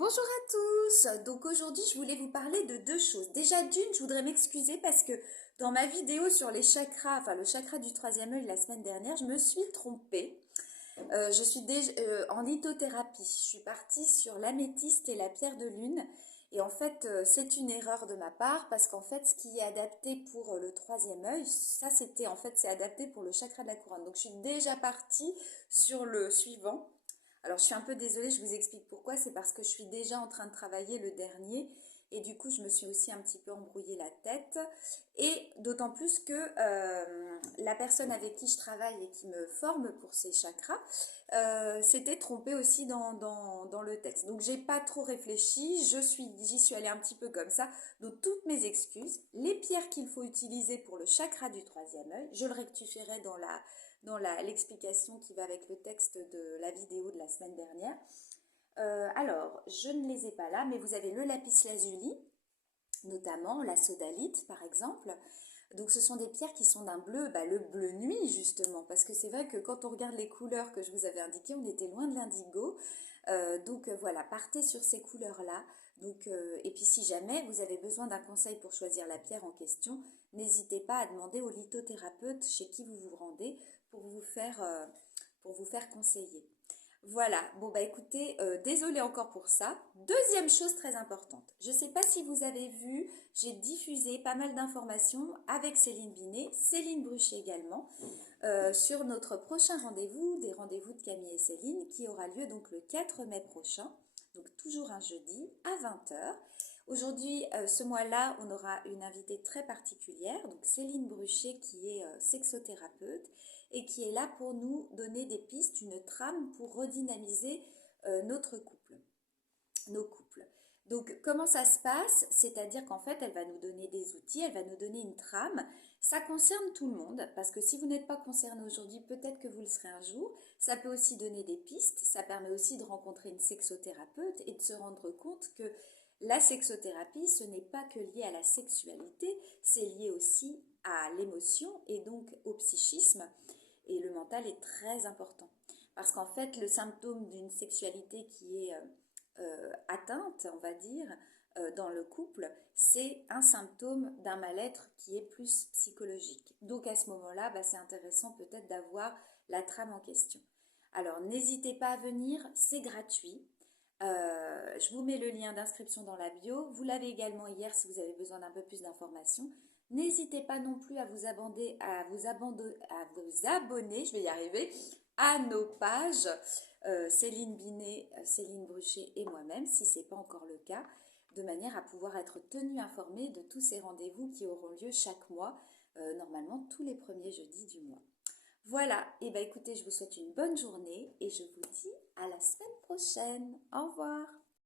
Bonjour à tous. Donc aujourd'hui, je voulais vous parler de deux choses. Déjà d'une, je voudrais m'excuser parce que dans ma vidéo sur les chakras, enfin le chakra du troisième œil la semaine dernière, je me suis trompée. Je suis déjà en lithothérapie. Je suis partie sur l'améthyste et la pierre de lune. Et en fait, c'est une erreur de ma part parce qu'en fait, ce qui est adapté pour le troisième œil, ça c'était en fait, c'est adapté pour le chakra de la couronne. Donc je suis déjà partie sur le suivant. Alors je suis un peu désolée, je vous explique pourquoi. C'est parce que je suis déjà en train de travailler le dernier et du coup je me suis aussi un petit peu embrouillé la tête. Et d'autant plus que la personne avec qui je travaille et qui me forme pour ces chakras s'était trompée aussi dans le texte. Donc j'ai pas trop réfléchi, j'y suis allée un petit peu comme ça. Donc toutes mes excuses, les pierres qu'il faut utiliser pour le chakra du troisième œil, je le rectifierai dans l'explication qui va avec le texte de la vidéo de la semaine dernière. Alors, je ne les ai pas là, mais vous avez le lapis lazuli, notamment la sodalite par exemple. Donc ce sont des pierres qui sont d'un bleu, le bleu nuit justement, parce que c'est vrai que quand on regarde les couleurs que je vous avais indiquées, on était loin de l'indigo. Voilà, partez sur ces couleurs-là. Et puis si jamais vous avez besoin d'un conseil pour choisir la pierre en question, n'hésitez pas à demander au lithothérapeute chez qui vous vous rendez pour pour vous faire conseiller. Voilà, bon écoutez, désolée encore pour ça. Deuxième chose très importante, je ne sais pas si vous avez vu, j'ai diffusé pas mal d'informations avec Céline Binet, Céline Bruchet également, sur notre prochain rendez-vous, des rendez-vous de Camille et Céline, qui aura lieu donc le 4 mai prochain, donc toujours un jeudi à 20h. Aujourd'hui, ce mois-là, on aura une invitée très particulière, donc Céline Bruchet qui est sexothérapeute et qui est là pour nous donner des pistes, une trame pour redynamiser notre couple, nos couples. Donc comment ça se passe? C'est-à-dire qu'en fait, elle va nous donner des outils, elle va nous donner une trame. Ça concerne tout le monde, parce que si vous n'êtes pas concerné aujourd'hui, peut-être que vous le serez un jour. Ça peut aussi donner des pistes, ça permet aussi de rencontrer une sexothérapeute et de se rendre compte que la sexothérapie, ce n'est pas que lié à la sexualité, c'est lié aussi à l'émotion et donc au psychisme. Et le mental est très important. Parce qu'en fait, le symptôme d'une sexualité qui est atteinte, on va dire, dans le couple, c'est un symptôme d'un mal-être qui est plus psychologique. Donc à ce moment-là, c'est intéressant peut-être d'avoir la trame en question. Alors n'hésitez pas à venir, c'est gratuit. Je vous mets le lien d'inscription dans la bio. Vous l'avez également hier si vous avez besoin d'un peu plus d'informations. N'hésitez pas non plus à vous abonner, je vais y arriver, à nos pages Céline Binet, Céline Bruchet et moi-même, si ce n'est pas encore le cas, de manière à pouvoir être tenu informé de tous ces rendez-vous qui auront lieu chaque mois, normalement tous les premiers jeudis du mois. Voilà, et écoutez, je vous souhaite une bonne journée et je vous dis à la semaine prochaine. Au revoir.